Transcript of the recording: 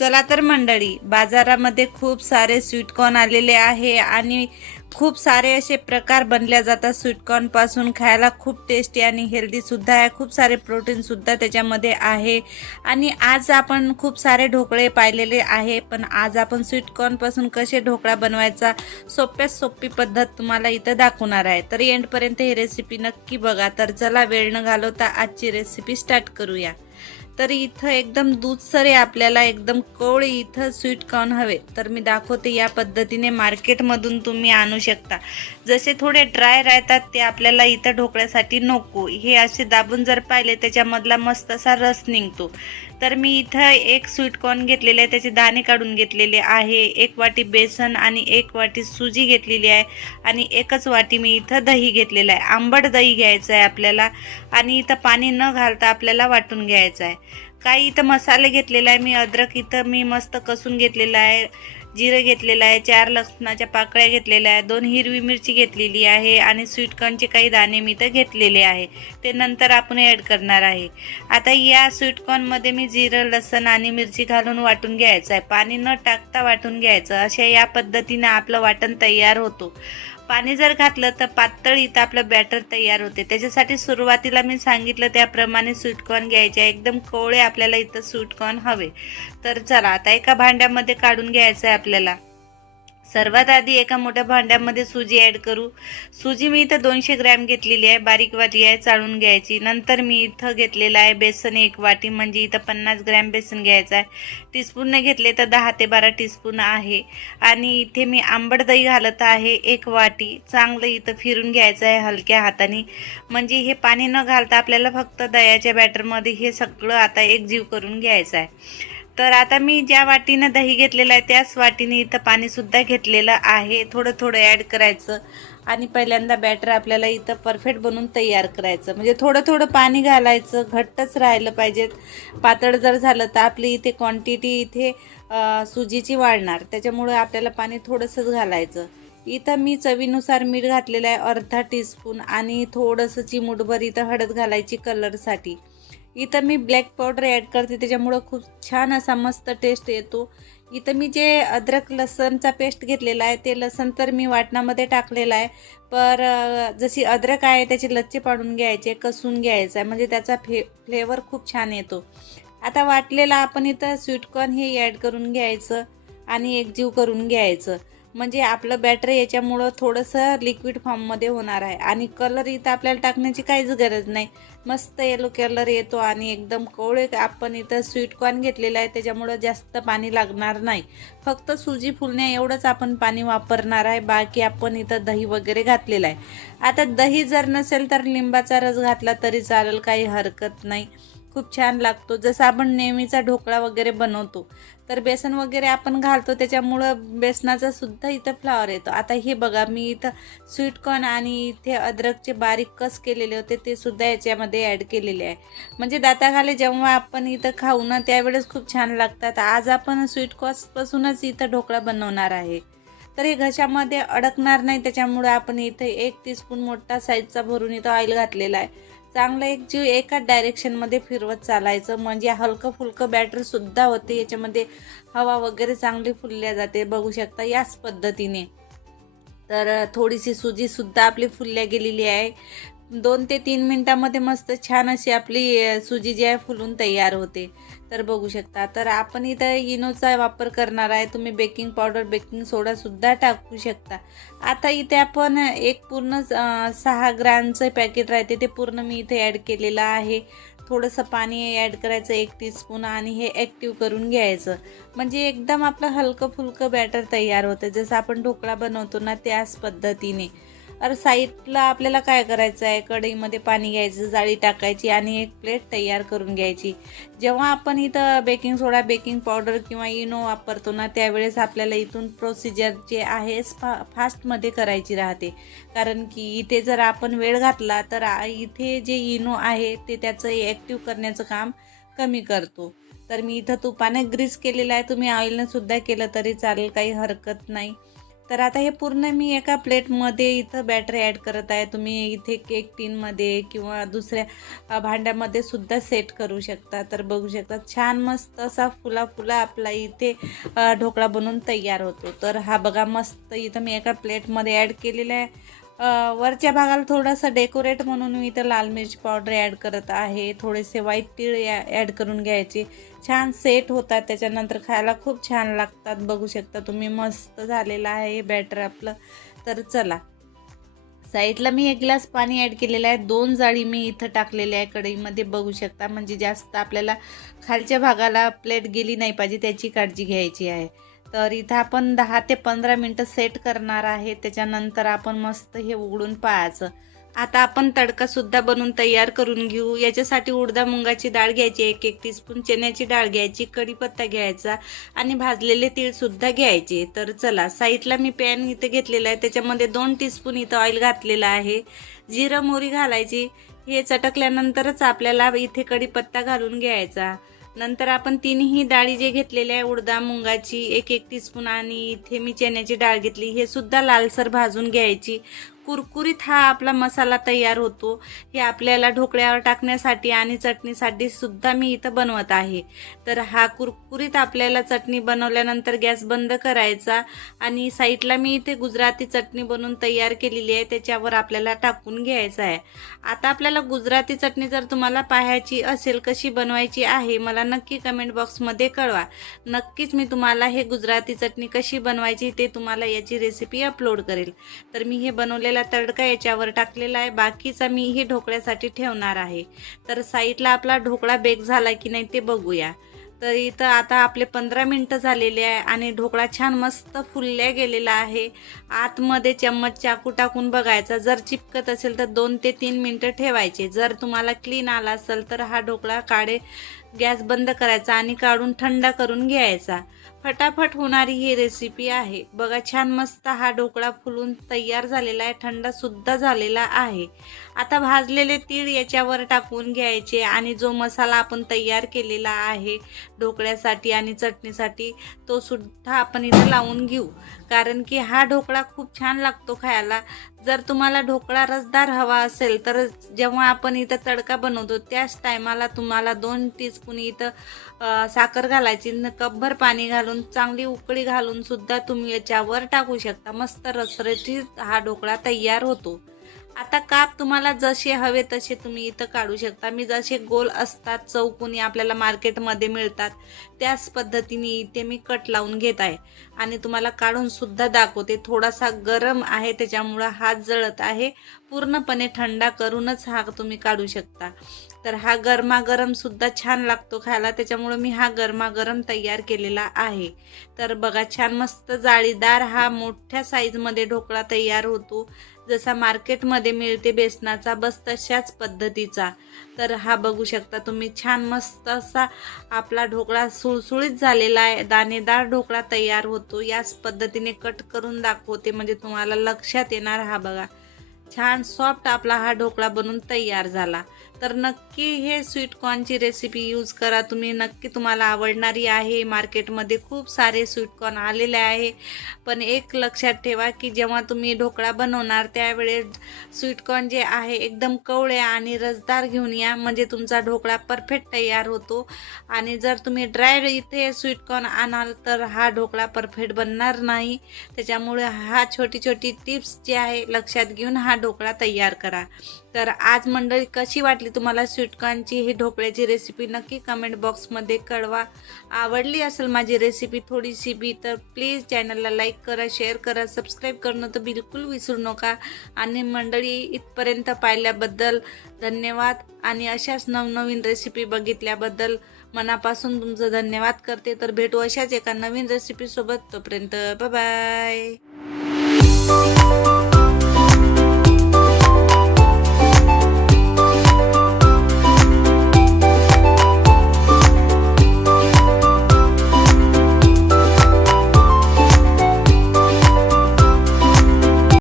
चला तर मंडळी बाजारामध्ये खूप सारे स्वीटकॉर्न आलेले आहे आणि खूप सारे असे प्रकार बनल्या जातात. स्वीटकॉर्नपासून खायला खूप टेस्टी आणि हेल्दीसुद्धा आहे. खूप सारे प्रोटीनसुद्धा त्याच्यामध्ये आहे. आणि आज आपण खूप सारे ढोकळे पाहिलेले आहे पण आज आपण स्वीटकॉर्नपासून कसे ढोकळा बनवायचा सोप्यात सोपी पद्धत तुम्हाला इथं दाखवणार आहे. तर एंडपर्यंत ही रेसिपी नक्की बघा. तर चला वेळ न घालवता आजची रेसिपी स्टार्ट करूया. तर इथं एकदम दूधसर आहे आपल्याला एकदम कवळे इथं स्वीट कॉर्न हवे. तर मी दाखवते या पद्धतीने मार्केटमधून तुम्ही आणू शकता. जसे थोडे ड्राय राहतात ते आपल्याला इथं ढोकळ्यासाठी नको. हे असे दाबून जर पाहिले त्याच्यामधला मस्त असा रस निघतो. तर मी इथं एक स्वीट कॉर्न घेतलेले आहे त्याचे दाणे काढून घेतलेले आहे एक वाटी बेसन आणि एक वाटी सुजी घेतलेली आहे आणि एकच वाटी मी इथं दही घेतलेलं आहे. आंबट दही घ्यायचं आहे आपल्याला आणि इथं पाणी न घालता आपल्याला वाटून घ्यायचं आहे. काही इथं मसाले घेतलेला आहे मी अद्रक इथं मी मस्त कसून घेतलेला आहे. जिरं घेतलेलं आहे चार लसणाच्या पाकळ्या घेतलेल्या आहे दोन हिरवी मिरची घेतलेली आहे आणि स्वीटकॉर्नचे काही दाणे मी तर घेतलेले आहे. ते नंतर आपण ॲड करणार आहे. आता या स्वीटकॉर्नमध्ये मी जिरं लसण आणि मिरची घालून वाटून घ्यायचं आहे. पाणी न टाकता वाटून घ्यायचं. अशा या पद्धतीनं आपलं वाटण तयार होतो. पाणी जर घातलं तर पातळ इथं आपलं बॅटर तयार होते. त्याच्यासाठी सुरुवातीला मी सांगितलं त्याप्रमाणे स्वीटकॉर्न घ्यायचे. एकदम कोवळे आपल्याला इथं स्वीटकॉर्न हवे. तर चला आता एका भांड्यामध्ये काढून घ्यायचं आहे आपल्याला. सर्वात आधी एका मोठ्या भांड्यामध्ये सुजी ॲड करू. सुजी मी इथं दोनशे ग्रॅम घेतलेली आहे. बारीक वाटी आहे चाळून घ्यायची. नंतर मी इथं घेतलेलं आहे बेसन एक वाटी म्हणजे इथं पन्नास ग्रॅम बेसन घ्यायचं आहे. टीस्पूनने घेतले तर दहा ते बारा टीस्पून आहे. आणि इथे मी आंबट दही घालत आहे एक वाटी. चांगलं इथं फिरून घ्यायचं आहे हलक्या हाताने. म्हणजे हे पाणी न घालता आपल्याला फक्त दह्याच्या बॅटरमध्ये हे सगळं आता एकजीव करून घ्यायचं आहे. तर आता मी ज्या वाटीनं दही घेतलेलं आहे त्याच वाटीने इथं पाणीसुद्धा घेतलेलं आहे. थोडं थोडं ॲड करायचं. आणि पहिल्यांदा बॅटर आपल्याला इथं परफेक्ट बनवून तयार करायचं. म्हणजे थोडं थोडं पाणी घालायचं घट्टच राहिलं पाहिजेत पातळ जर झालं तर आपली इथे क्वांटिटी इथे सुजीची वाढणार. त्याच्यामुळं आपल्याला पाणी थोडंसंच घालायचं. इथं मी चवीनुसार मीठ घातलेलं आहे अर्धा टीस्पून आणि थोडंसं चिमूटभर इथं हळद घालायची कलरसाठी इथं मी ब्लॅक पावडर ॲड करते त्याच्यामुळं खूप छान असा मस्त टेस्ट येतो. इथं मी जे अद्रक लसणचा पेस्ट घेतलेला आहे ते लसण तर मी वाटणामध्ये टाकलेलं आहे. पर जशी अद्रक आहे त्याचे लच्चे पाडून घ्यायचे कसून घ्यायचं आहे म्हणजे त्याचा फे फ्लेवर खूप छान येतो. आता वाटलेला आपण इथं स्वीटकॉर्न हे ॲड करून घ्यायचं आणि एकजीव करून घ्यायचं. म्हणजे आपलं बॅटर याच्यामुळं थोडंसं लिक्विड फॉर्ममध्ये होणार आहे. आणि कलर इथं आपल्याला टाकण्याची काहीच गरज नाही. मस्त येलो कलर येतो आणि एकदम कोवळे आपण इथं स्वीटकॉर्न घेतलेलं आहे त्याच्यामुळं जास्त पाणी लागणार नाही. फक्त सुजी फुलण्या एवढंच आपण पाणी वापरणार आहे बाकी आपण इथं दही वगैरे घातलेलं आहे. आता दही जर नसेल तर लिंबाचा रस घातला तरी चालेल काही हरकत नाही. खूप छान लागतो. जसं आपण नेहमीचा ढोकळा वगैरे बनवतो तर बेसन वगैरे आपण घालतो त्याच्यामुळं बेसनाचा सुद्धा इथं फ्लावर येतो. आता हे बघा मी इथं स्वीटकॉर्न आणि इथे अद्रकचे बारीक कस केलेले होते ते सुद्धा याच्यामध्ये ॲड केलेले आहे. म्हणजे दाताखाली जेव्हा आपण इथं खाऊ ना त्यावेळेस खूप छान लागतात. आज आपण स्वीटकॉर्नपासूनच इथं ढोकळा बनवणार आहे. तर हे घशामध्ये अडकणार नाही त्याच्यामुळे आपण इथे एक टीस्पून मोठा साईजचा भरून इथं ऑइल घातलेला आहे. चांगलं एक जीव एकाच डायरेक्शनमध्ये फिरवत चालायचं. म्हणजे हलकं फुलकं बॅटरीसुद्धा होते. याच्यामध्ये हवा वगैरे चांगली फुलल्या जाते. बघू शकता याच पद्धतीने. तर थोडीशी सुजीसुद्धा आपली फुलल्या गेलेली आहे. दोन ते तीन मिनटामध्ये मस्त छान अशी आपली सुजी जी आहे फुलून तयार होते. तर बघू शकता. तर आपण इथं इनोचा वापर करणार आहे. तुम्ही बेकिंग पावडर बेकिंग सोडासुद्धा टाकू शकता. आता इथे आपण एक पूर्ण सहा ग्रॅमचं पॅकेट राहते. ते पूर्ण मी इथे ॲड केलेलं आहे. थोडंसं पाणी ॲड करायचं एक टीस्पून आणि हे ॲक्टिव्ह करून घ्यायचं. म्हणजे एकदम आपलं हलकं फुलकं बॅटर तयार होतं. जसं आपण ढोकळा बनवतो ना त्याच पद्धतीने. तर साईडला आपल्याला काय करायचं आहे? कढईमध्ये पाणी घ्यायचं जाळी टाकायची आणि एक प्लेट तयार करून घ्यायची. जेव्हा आपण इथं बेकिंग सोडा बेकिंग पावडर किंवा इनो वापरतो ना त्यावेळेस आपल्याला इथून प्रोसिजर जे आहे फा फास्टमध्ये करायची राहते. कारण की इथे जर आपण वेळ घातला तर इथे जे इनो आहे ते त्याचं ॲक्टिव्ह करण्याचं काम कमी करतो. तर मी इथं तुपाने ग्रीस केलेलं आहे. तुम्ही ऑइलनं सुद्धा केलं तरी चालेल काही हरकत नाही. तर आता हे पूर्ण मी एका प्लेटमध्ये इथं बॅटर ॲड करत आहे. तुम्ही इथे केक टीनमध्ये किंवा दुसऱ्या भांड्यामध्ये सुद्धा सेट करू शकता. तर बघू शकता छान मस्त असा फुला फुला आपला इथे ढोकळा बनवून तयार होतो. तर हा बघा मस्त इथं मी एका प्लेटमध्ये ॲड केलेला आहे. वरच्या भागाला थोडंसं डेकोरेट म्हणून मी इथं लाल मिरची पावडर ॲड करत आहे. थोडेसे व्हाईट तीळ ॲड करून घ्यायचे. छान सेट होतात. त्याच्यानंतर खायला खूप छान लागतात. बघू शकता तुम्ही मस्त झालेलं आहे. हे बॅटर आपलं. तर चला. साईडला मी एक ग्लास पाणी ॲड केलेलं आहे. दोन जाळी मी इथं टाकलेले आहे. कढईमध्ये बघू शकता. म्हणजे जास्त आपल्याला खालच्या भागाला प्लेट गेली नाही पाहिजे. त्याची काळजी घ्यायची आहे. तर इथं आपण दहा ते पंधरा मिनटं सेट करणार आहे. त्याच्यानंतर आपण मस्त हे उघडून पाहायचं. आता आपण तडकासुद्धा बनवून तयार करून घेऊ. याच्यासाठी उडदा मुंगाची डाळ घ्यायची एक एक टीस्पून चण्याची डाळ घ्यायची कढीपत्ता घ्यायचा आणि भाजलेले तीळसुद्धा घ्यायचे. तर चला साईडला मी पॅन इथं घेतलेला आहे. त्याच्यामध्ये दोन टीस्पून इथं ऑइल घातलेलं आहे. जिरं मोरी घालायची. हे चटकल्यानंतरच आपल्याला इथे कढीपत्ता घालून घ्यायचा. नंतर आपण तिन्ही डाळी जे घेतलेल्या आहे उडदा मुंगाची एक एक टीस्पून आणि इथे मी चण्याची डाळ घेतली हे सुद्धा लालसर भाजून घ्यायची. कुरकुरीत हा आपला मसाला तयार होतो. हे आपल्याला ढोकळ्यावर टाकण्यासाठी आणि चटणीसाठी सुद्धा मी इथं बनवत आहे. तर हा कुरकुरीत आपल्याला चटणी बनवल्यानंतर गॅस बंद करायचा आणि साईडला मी इथे गुजराती चटणी बनवून तयार केलेली आहे. त्याच्यावर आपल्याला टाकून घ्यायचा आहे. आता आपल्याला गुजराती चटणी जर तुम्हाला पाहायची असेल कशी बनवायची आहे मला नक्की कमेंट बॉक्समध्ये कळवा. नक्कीच मी तुम्हाला हे गुजराती चटणी कशी बनवायची ते तुम्हाला याची रेसिपी अपलोड करेल. तर मी हे बनवले बनवलेला तडका याच्यावर टाकलेला आहे. बाकीचा मी हे ढोकळ्यासाठी ठेवणार आहे. तर साईडला आपला ढोकळा बेक झाला की नाही ते बघूया. तर इथं आता आपले पंधरा मिनटं झालेले आहे आणि ढोकळा छान मस्त फुलल्या गेलेला आहे. आतमध्ये चम्मच चाकू टाकून बघायचा. जर चिपकत असेल तर दोन ते तीन मिनटं ठेवायचे. जर तुम्हाला क्लीन आला असेल तर हा ढोकळा काढे गॅस बंद करायचा आणि काढून थंड करून घ्यायचा. फटाफट होणारी ही रेसिपी आहे. बघा छान मस्त हा ढोकळा फुलून तयार झालेला आहे थंड सुद्धा झालेला आहे. आता भाजलेले तीळ याच्यावर टाकून घ्यायचे आणि जो मसाला आपण तयार केलेला आहे ढोकळ्यासाठी आणि चटणीसाठी तो सुद्धा आपण इथं लावून घेऊ. कारण की हा ढोकळा खूप छान लागतो खायला. जर तुम्हाला ढोकळा रसदार हवा असेल तर जेव्हा आपण इथं तडका बनवतो त्याच टायमाला तुम्हाला दोन टीस्पून इथं साखर घालायची. कपभर पाणी घालून चांगली उकळी घालून सुद्धा तुम्ही याच्यावर टाकू शकता. मस्त रसरशीत हा ढोकळा तयार होतो. आता काप तुम्हाला जसे हवे तसे तुम्ही इथं काढू शकता. मी जसे गोल असतात चौकोनी आपल्याला मार्केटमध्ये मिळतात त्याच पद्धतीने इथे मी कट लावून घेत आहे. आणि तुम्हाला काढून सुद्धा दाखवते. थोडासा गरम आहे त्याच्यामुळं हात जळत आहे. पूर्णपणे थंडा करूनच हा तुम्ही काढू शकता. तर हा गरमागरम सुद्धा छान लागतो खायला. त्याच्यामुळं मी हा गरमागरम तयार केलेला आहे. तर बघा छान मस्त जाळीदार हा मोठ्या साईजमध्ये ढोकळा तयार होतो. जसा मार्केटमध्ये मिळते बेसनाचा बस तशाच पद्धतीचा. तर हा बघू शकता तुम्ही छान मस्त असा आपला ढोकळा सुळसुळीत झालेला आहे. दाणेदार ढोकळा तयार होतो. याच पद्धतीने कट करून दाखवते. म्हणजे तुम्हाला लक्षात येणार हा बघा. छान सॉफ्ट आपला हा ढोकळा बनून तयार झाला. तर नक्की हे स्वीटकॉर्नची रेसिपी यूज करा. तुम्ही नक्की तुम्हाला आवडणारी आहे. मार्केटमध्ये खूप सारे स्वीटकॉर्न आलेले आहे. पण एक लक्षात ठेवा की जेव्हा तुम्ही ढोकळा बनवणार त्यावेळेस स्वीटकॉर्न जे आहे एकदम कवळे आणि रसदार घेऊन या. म्हणजे तुमचा ढोकळा परफेक्ट तयार होतो. आणि जर तुम्ही ड्राय इथे स्वीटकॉर्न आणाल तर हा ढोकळा परफेक्ट बनणार नाही. त्याच्यामुळे हा छोटी छोटी टिप्स जे आहे लक्षात घेऊन हा ढोकळा तयार करा. तर आज मंडळी कशी वाटली तुम्हाला स्वीटकॉर्नची ही ढोकळ्याची रेसिपी नक्की कमेंट बॉक्समध्ये कळवा. आवडली असेल माझी रेसिपी थोडीशी बी तर प्लीज चॅनलला लाईक करा शेअर करा सबस्क्राईब करणं तर बिलकुल विसरू नका. आणि मंडळी इथपर्यंत पाहिल्याबद्दल धन्यवाद. आणि अशाच नवनवीन रेसिपी बघितल्याबद्दल मनापासून तुमचं धन्यवाद करते. तर भेटू अशाच एका नवीन रेसिपीसोबत तोपर्यंत बाय